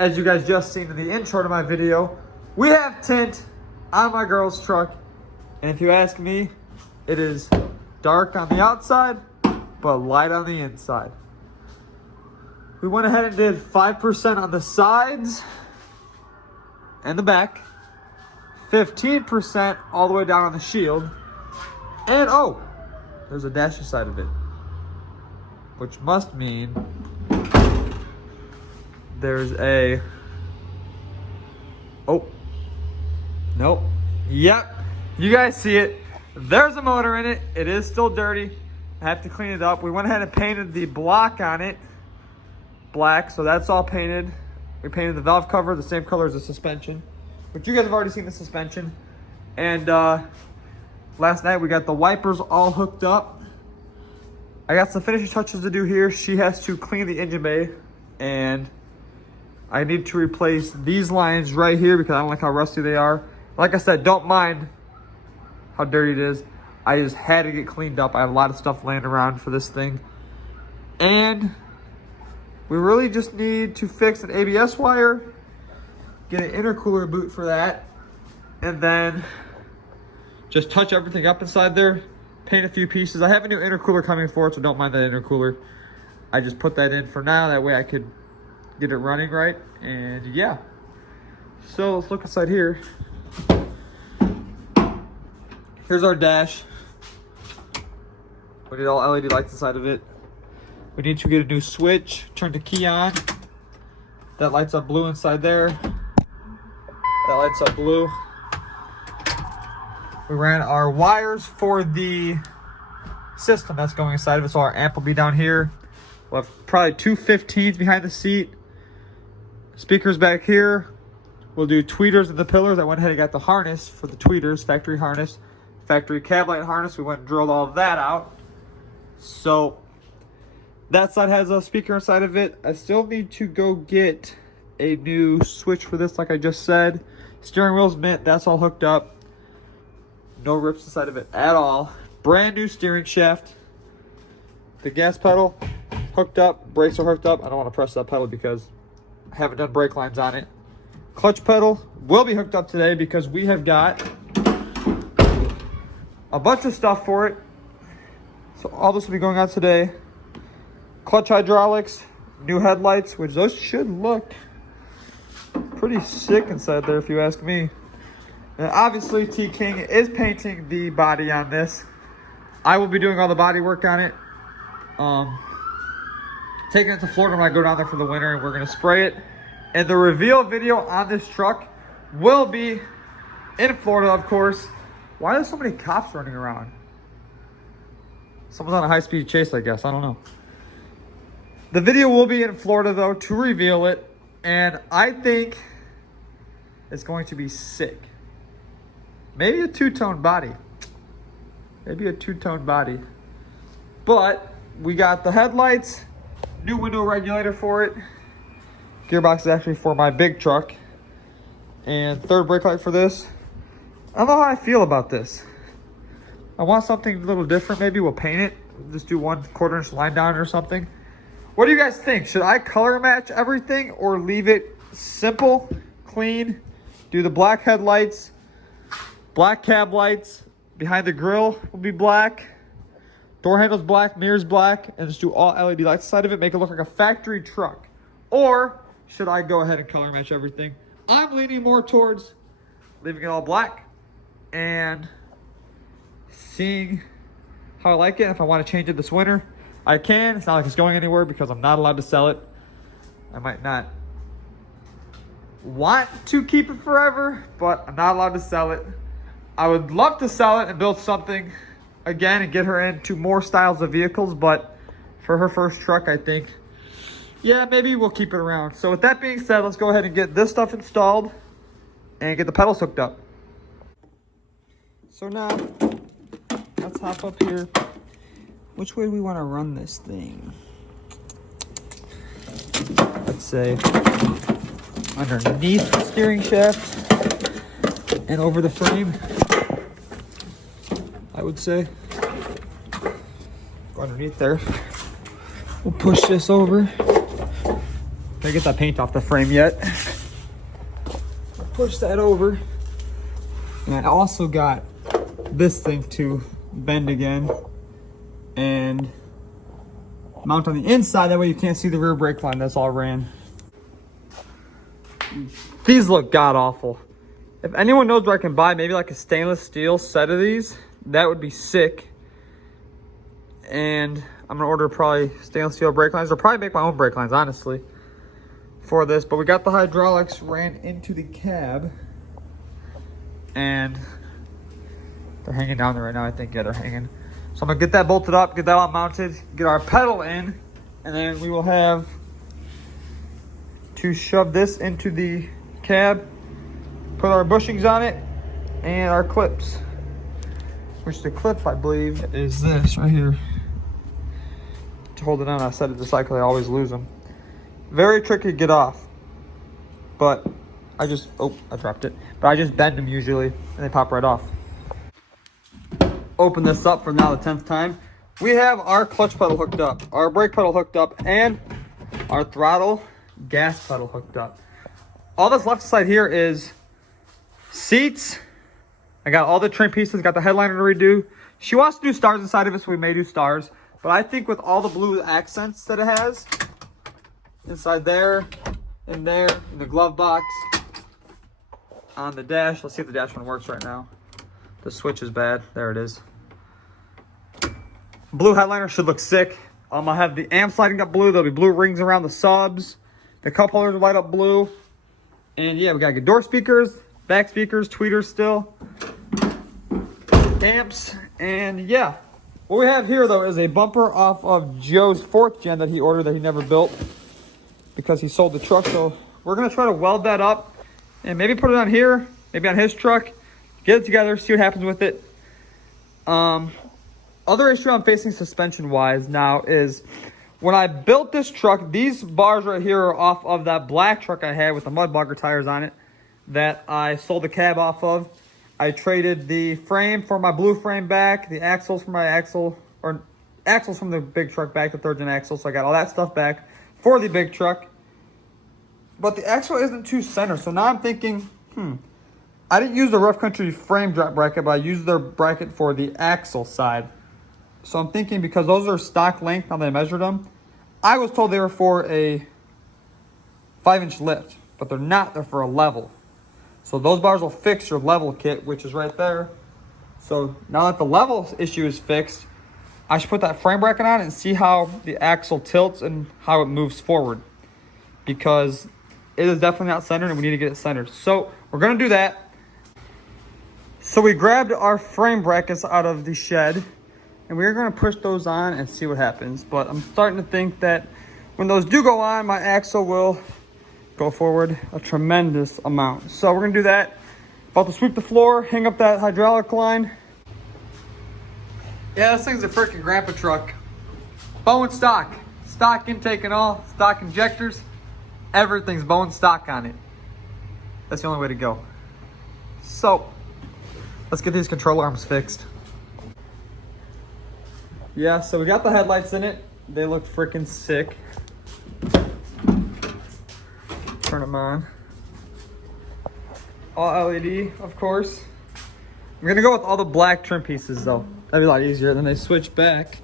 as you guys just seen in the intro to my video, we have tint on my girl's truck. And if you ask me, it is dark on the outside, but light on the inside. We went ahead and did 5% on the sides and the back, 15% all the way down on the shield, and oh, there's a dash side of it, which must mean there's a, oh, nope, yep, you guys see it. There's a motor in it. It is still dirty. I have to clean it up. We went ahead and painted the block on it black, so that's all painted. We painted the valve cover the same color as the suspension, but you guys have already seen the suspension. And last night we got the wipers all hooked up. I got some finishing touches to do here. She has to clean the engine bay, and I need to replace these lines right here because I don't like how rusty they are. Like I said, don't mind how dirty it is. I just had to get cleaned up. I have a lot of stuff laying around for this thing. And we really just need to fix an ABS wire, get an intercooler boot for that, and then just touch everything up inside there, paint a few pieces. I have a new intercooler coming for it, so don't mind that intercooler. I just put that in for now, that way I could get it running right, and yeah. So let's look inside here. Here's our dash. We need all LED lights inside of it. We need to get a new switch, turn the key on. That lights up blue inside there. That lights up blue. We ran our wires for the system that's going inside of it, so our amp will be down here. We'll have probably two 15s behind the seat. Speakers back here. We'll do tweeters in the pillars. I went ahead and got the harness for the tweeters, factory harness. Factory cab light harness. We went and drilled all of that out. So that side has a speaker inside of it. I still need to go get a new switch for this, like I just said. Steering wheel's mint. That's all hooked up. No rips inside of it at all. Brand new steering shaft. The gas pedal hooked up. Brakes are hooked up. I don't want to press that pedal because I haven't done brake lines on it. Clutch pedal will be hooked up today because we have got a bunch of stuff for it. So all this will be going on today. Clutch hydraulics, new headlights, which those should look pretty sick inside there if you ask me. And obviously T-King is painting the body on this. I will be doing all the body work on it. Taking it to Florida when I go down there for the winter, and we're gonna spray it. And the reveal video on this truck will be in Florida, of course. Why are there so many cops running around? Someone's on a high-speed chase, I guess. I don't know. The video will be in Florida, though, to reveal it. And I think it's going to be sick. Maybe a two-tone body. Maybe a two-tone body. But we got the headlights, new window regulator for it. Gearbox is actually for my big truck. And third brake light for this. I don't know how I feel about this. I want something a little different. Maybe we'll paint it. Just do 1/4 inch line down or something. What do you guys think? Should I color match everything or leave it simple, clean, do the black headlights, black cab lights, behind the grill will be black, door handles black, mirrors black, and just do all LED lights inside of it, make it look like a factory truck? Or should I go ahead and color match everything? I'm leaning more towards leaving it all black and seeing how I like it. If I want to change it this winter, I can. It's not like it's going anywhere because I'm not allowed to sell it. I might not want to keep it forever, but I'm not allowed to sell it. I would love to sell it and build something again and get her into more styles of vehicles, but for her first truck, I think, yeah, maybe we'll keep it around. So with that being said, let's go ahead and get this stuff installed and get the pedals hooked up. So now, let's hop up here. Which way do we want to run this thing? Let's say underneath the steering shaft and over the frame, I would say. Go underneath there. We'll push this over. Gotta get that paint off the frame yet. Push that over. And I also got this thing to bend again and mount on the inside. That way you can't see the rear brake line that's all ran. These look god awful. If anyone knows where I can buy maybe like a stainless steel set of these, that would be sick. And I'm gonna order probably stainless steel brake lines, or probably make my own brake lines, honestly, for this. But we got the hydraulics ran into the cab, and they're hanging down there right now, I think. Yeah, they're hanging. So I'm gonna get that bolted up, get that all mounted, get our pedal in, and then we will have to shove this into the cab, put our bushings on it, and our clips. Which the clip, I believe, is this right here. To hold it on, I set it aside because I always lose them. Very tricky to get off. But I dropped it. But I just bend them usually, and they pop right off. Open this up for now the 10th time. We have our clutch pedal hooked up, our brake pedal hooked up, and our throttle gas pedal hooked up. All that's left side here is seats. I got all the trim pieces, got the headliner to redo. She wants to do stars inside of it, so we may do stars. But I think with all the blue accents that it has, inside there, in there, in the glove box, on the dash. Let's see if the dash one works right now. The switch is bad. There it is. Blue headliner should look sick. I have the amps lighting up blue. There'll be blue rings around the subs. The cup holders light up blue. And yeah, we got good door speakers, back speakers, tweeters still, amps, and yeah. What we have here though is a bumper off of Joe's 4th gen that he ordered that he never built because he sold the truck. So we're gonna try to weld that up and maybe put it on here, maybe on his truck, get it together, see what happens with it. Other issue I'm facing suspension wise now is when I built this truck, these bars right here are off of that black truck I had with the Mudbugger tires on it that I sold the cab off of. I traded the frame for my blue frame back, the axles for my axles from the big truck back, the 3rd gen axle. So I got all that stuff back for the big truck. But the axle isn't too center. So now I'm thinking, I didn't use the Rough Country frame drop bracket, but I used their bracket for the axle side. So I'm thinking because those are stock length, now that I measured them, I was told they were for a 5-inch lift, but they're not, they're for a level. So those bars will fix your level kit, which is right there. So now that the level issue is fixed, I should put that frame bracket on and see how the axle tilts and how it moves forward. Because it is definitely not centered and we need to get it centered. So we're gonna do that. So we grabbed our frame brackets out of the shed and we're gonna push those on and see what happens. But I'm starting to think that when those do go on, my axle will go forward a tremendous amount. So we're gonna do that. About to sweep the floor, hang up that hydraulic line. Yeah, this thing's a freaking grandpa truck. Bone stock. Stock intake and all, stock injectors. Everything's bone stock on it. That's the only way to go. So, let's get these control arms fixed. Yeah, so we got the headlights in it. They look freaking sick. Turn them on. All LED, of course. I'm gonna go with all the black trim pieces though. That'd be a lot easier. Then they switch back.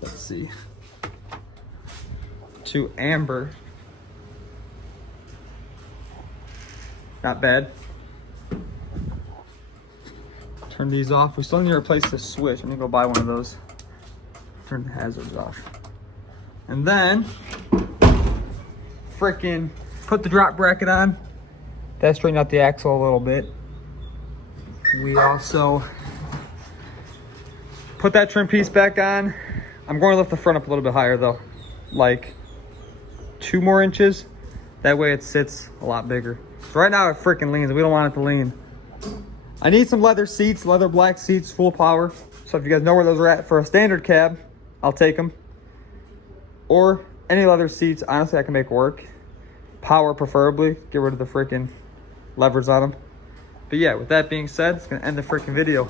Let's see. To amber. Not bad. Turn these off. We still need to replace the switch. I'm gonna go buy one of those. Turn the hazards off. And then, freaking put the drop bracket on. That straightened out the axle a little bit. We also put that trim piece back on. I'm going to lift the front up a little bit higher though. Like 2 more inches. That way it sits a lot bigger. So right now it freaking leans. We don't want it to lean. I need some leather seats, leather black seats, full power. So if you guys know where those are at for a standard cab, I'll take them. Or any leather seats, honestly, I can make work. Power preferably. Get rid of the freaking levers on them. But yeah, with that being said, it's gonna end the freaking video.